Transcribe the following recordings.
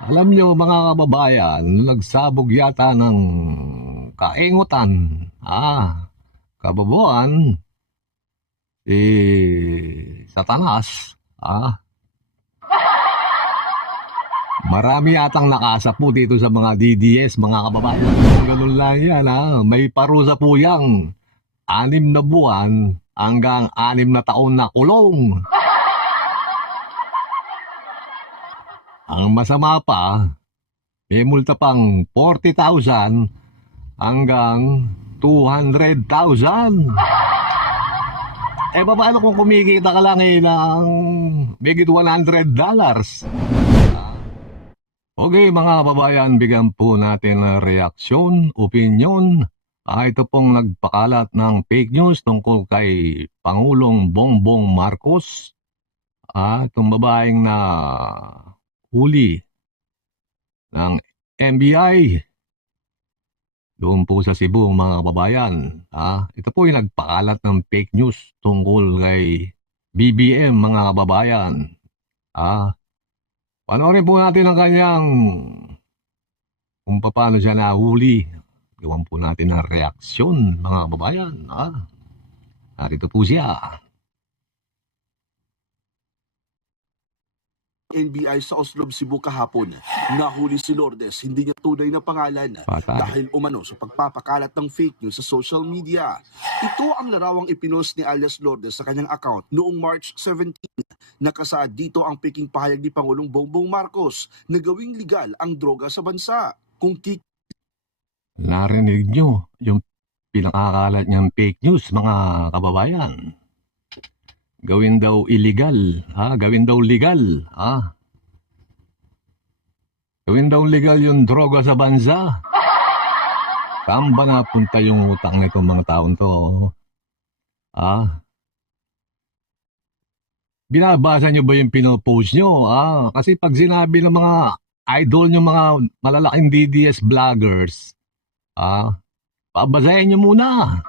Alam niyo mga kababayan, nagsabog yata ng kaingutan, kababuan, Satanas, marami yatang nakasapu dito sa mga DDS, mga kababayan. Ganun lang yan, may parusa po yang 6 na buwan hanggang 6 na taon na kulong. Ang masama pa, may multa pang 40,000 hanggang 200,000. Paano kung kumikita ka lang ng bigit $100? Okay mga kababayan, bigyan po natin ng reaksyon, opinion. Ito pong nagpakalat ng fake news tungkol kay Pangulong Bongbong Marcos. Itong babaeng na huli ng NBI doon po sa Cebu, mga kababayan. Ito po yung nagpakalat ng fake news tungkol kay BBM, mga kababayan. Panoorin po natin ang kanyang kung paano siya nahuli. Gawan po natin ang reaksyon, mga kababayan. Narito po siya. NBI sa Oslob, Cebu kahapon. Nahuli si Lourdes, hindi niya tunay na pangalan dahil umano sa pagpapakalat ng fake news sa social media. Ito ang larawang ipinost ni alias Lourdes sa kanyang account noong March 17. Nakasaad dito ang peking pahayag ni Pangulong Bongbong Marcos na gawing legal ang droga sa bansa. Narinig nyo yung pinakakalat niyang fake news, mga kababayan. Gawin daw illegal, gawin daw legal, Gawin daw legal yung droga sa bansa. Saan ba napunta yung utang nitong mga taon to? Binabasa nyo ba yung pinopost nyo? Kasi pag sinabi ng mga idol nyo, mga malalaking DDS vloggers, babasahin nyo muna.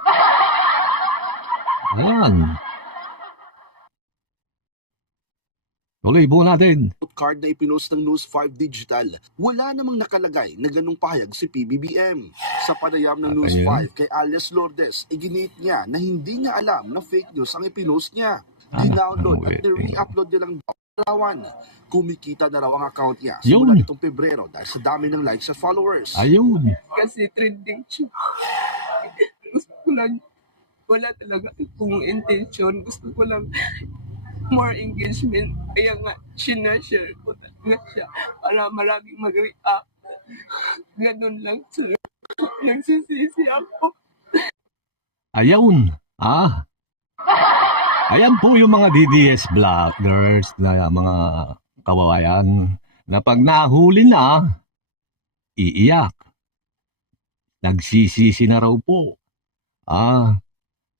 Ayan. Tuloy po natin. Card na ipinost ng News 5 Digital, wala namang nakalagay na ganung pahayag si PBBM. Sa panayam ng News 5 kay alias Lourdes, iginit niya na hindi niya alam na fake news ang ipinost niya. Dinownload at re-upload niya lang larawan. Kumikita na raw ang account niya simula nitong Pebrero dahil sa dami ng likes at followers. Ayun. Kasi trending siya. Gusto ko lang, wala talaga akong intention. Gusto ko lang more engagement. Kaya nga, sinashare ko talaga siya para maraming mag-react. Ganun lang, sir. Nagsisisi ako. Ayun. Ayan po yung mga DDS vloggers na mga kababayan na pag nahuli na, iiyak. Nagsisisi na raw po.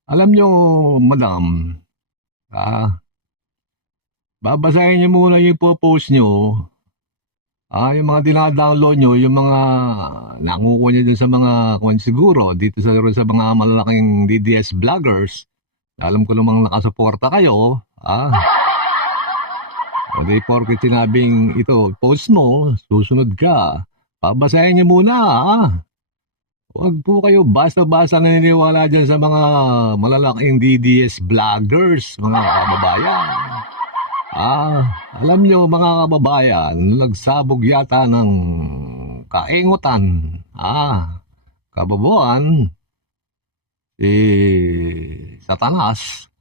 Alam nyo, madam, babasahin nyo muna yung post nyo. Yung mga dinadownload nyo, yung mga nakukuha nyo dun sa mga, kung siguro, dito sa mga malalaking DDS vloggers. Alam ko namang nakasuporta kayo. Hindi porket sinabing ito, post mo, susunod ka. Babasahin nyo muna, Huwag po kayo basta-basta naniniwala dyan sa mga malalaking DDS vloggers, mga kababayan. Alam nyo mga kababayan, nagsabog yata ng kaingutan, kababuan, Satanas,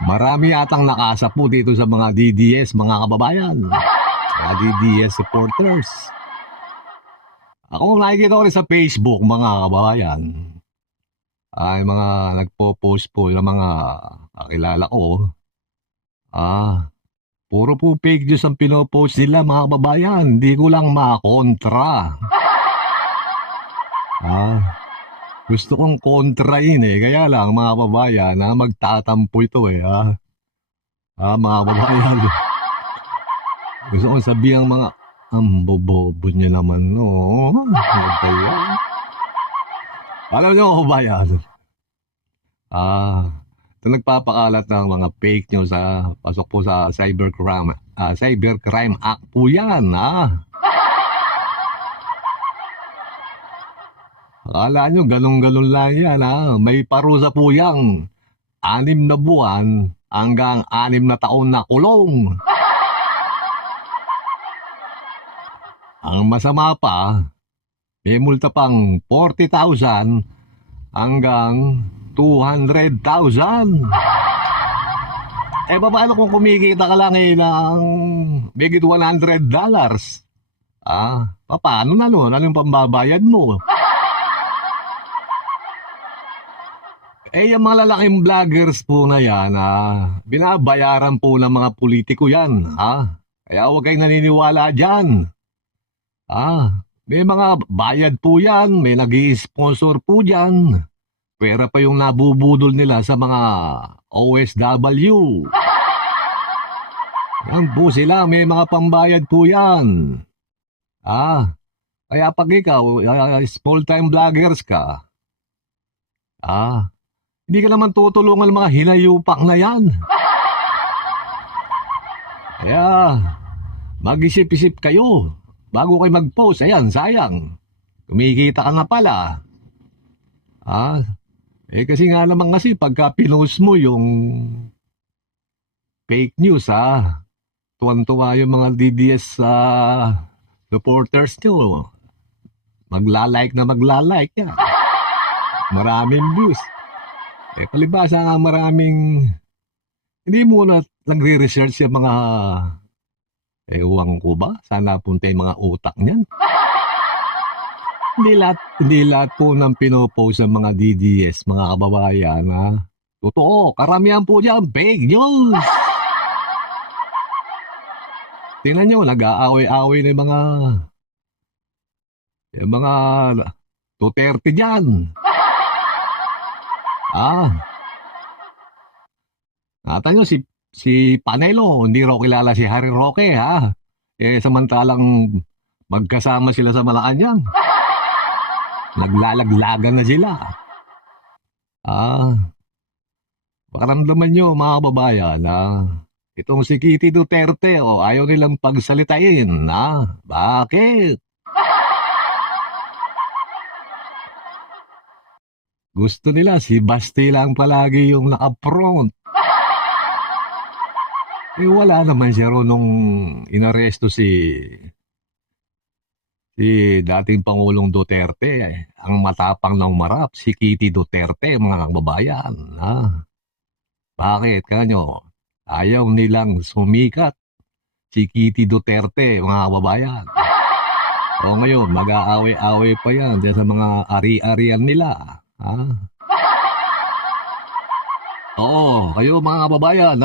marami yatang nakasapu dito sa mga DDS, mga kababayan, mga DDS supporters. Ako nakikita ko rin sa Facebook, mga kababayan, ay mga nagpo-post po ng mga kakilala ko. Puro po fake news ang pinopost nila, mga kababayan. Hindi ko lang makontra. Gusto kong kontrain kaya lang mga kababayan, magtatampo ito mga kababayan. Gusto kong sabihin mga, ang bobobo niya naman, no? Alam niyo kababayan, ito nagpapakalat ng mga fake news, pasok po sa cybercrime Cybercrime Act po yan, Akala nyo, ganun-ganun lang yan, May parusa po yang 6 na buwan hanggang 6 na taon na kulong. Ang masama pa, may multa pang 40,000 hanggang 200,000. Paano kung kumikita ka lang ng bigit $100? Paano na nun? Anong pambabayad mo? Yung mga lalaking vloggers po na yan, binabayaran po ng mga politiko yan, Kaya huwag kayong naniniwala dyan. May mga bayad po yan, may nag-i-sponsor po dyan. Pera pa yung nabubudol nila sa mga OSW. Yan po sila, may mga pambayad po yan. Kaya pag ikaw, small-time vloggers ka, hindi ka naman tutulungan ng mga hinayupak na yan. Kaya, mag-isip-isip kayo bago kayo mag-post. Ayan, sayang. Kumikita ka nga pala. Kasi nga naman pagka pinost mo yung fake news, tuwan-tuwa yung mga DDS reporters nyo. Magla-like yan. Maraming views. Palibasa nga maraming, hindi muna nagre-research yung mga, ewan ko ba, sana punta yung mga utak niyan. Hindi lahat po ng pinopost ng mga DDS, mga kababayan, totoo, karamihan po dyan, fake news. Tingnan nyo, nag-aaway-aaway na yung mga Duterte dyan. Nata nyo, si Panelo, hindi raw kilala si Harry Roque, samantalang magkasama sila sa Malacanang. Naglalaglagan na sila. Pakiramdaman nyo, mga kababayan, itong si Kitty Duterte, ayaw nilang pagsalitain, Bakit? Gusto nila si Basti lang palagi yung naka-front. Wala naman siya ron nung inaresto si dating Pangulong Duterte. Ang matapang na umarap, si Kitty Duterte, mga kababayan. Bakit kanyo? Ayaw nilang sumikat si Kitty Duterte, mga kababayan. Ngayon, mag-aaway-aaway pa yan sa mga ari-arian nila. Kayo mga kababayan,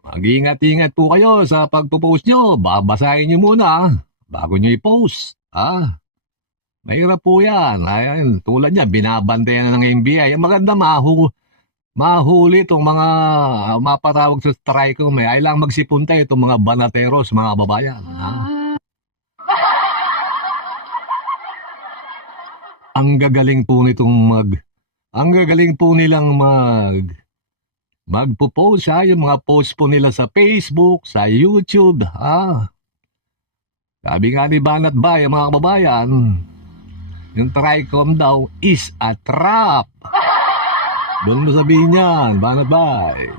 mag-ingat-ingat po kayo sa pagpo-post nyo. Babasahin nyo muna bago nyo i-post. Mahirap po yan. Ayan, tulad niya, binabantayan na ng NBI. Ang maganda mahuli itong mga mapatawag sa strike ko. Ay lang magsipunta itong mga banateros, mga kababayan. Ang gagaling po nilang magpo-post, yung mga post po nila sa Facebook, sa YouTube, Sabi nga ni Banat Bay, mga kababayan, yung TRICOM daw is a trap. Doon mo sabihin yan, Banat Bay.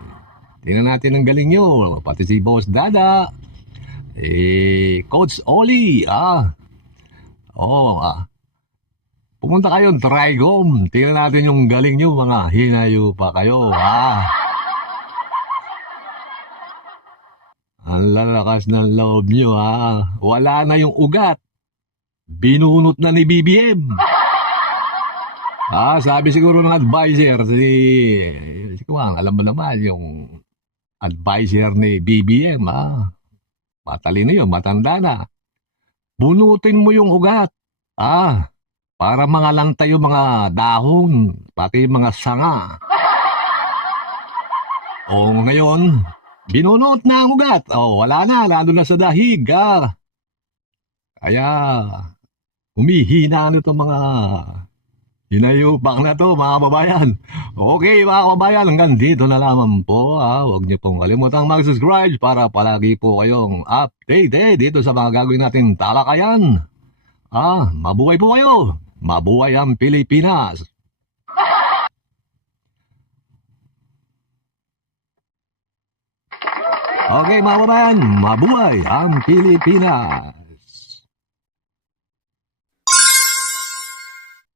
Tingnan natin ang galing nyo, pati si Boss Dada, Coach Oli, pumunta kayo ng TRICOM. Tingnan natin yung galing nyo, mga hinayo pa kayo, Ang lalakas ng loob nyo, Wala na yung ugat. Binunot na ni BBM. Sabi siguro ng advisor, si Kuwang, alam mo naman, yung advisor ni BBM, matalino yun, matanda na. Bunutin mo yung ugat, para mga lantay yung mga dahon, pati yung mga sanga. Ngayon, binunot na ang ugat. Wala na, lalo na sa dahig, Kaya, humihina na itong mga Hinayupak na to mga kababayan. Okay mga kababayan, hanggang dito na lamang po. Huwag niyo pong kalimutang mag-subscribe para palagi po kayong updated dito sa mga gagawin natin talakayan. Mabuhay po kayo. Mabuhay ang Pilipinas. Okay mga kababayan, mabuhay ang Pilipinas.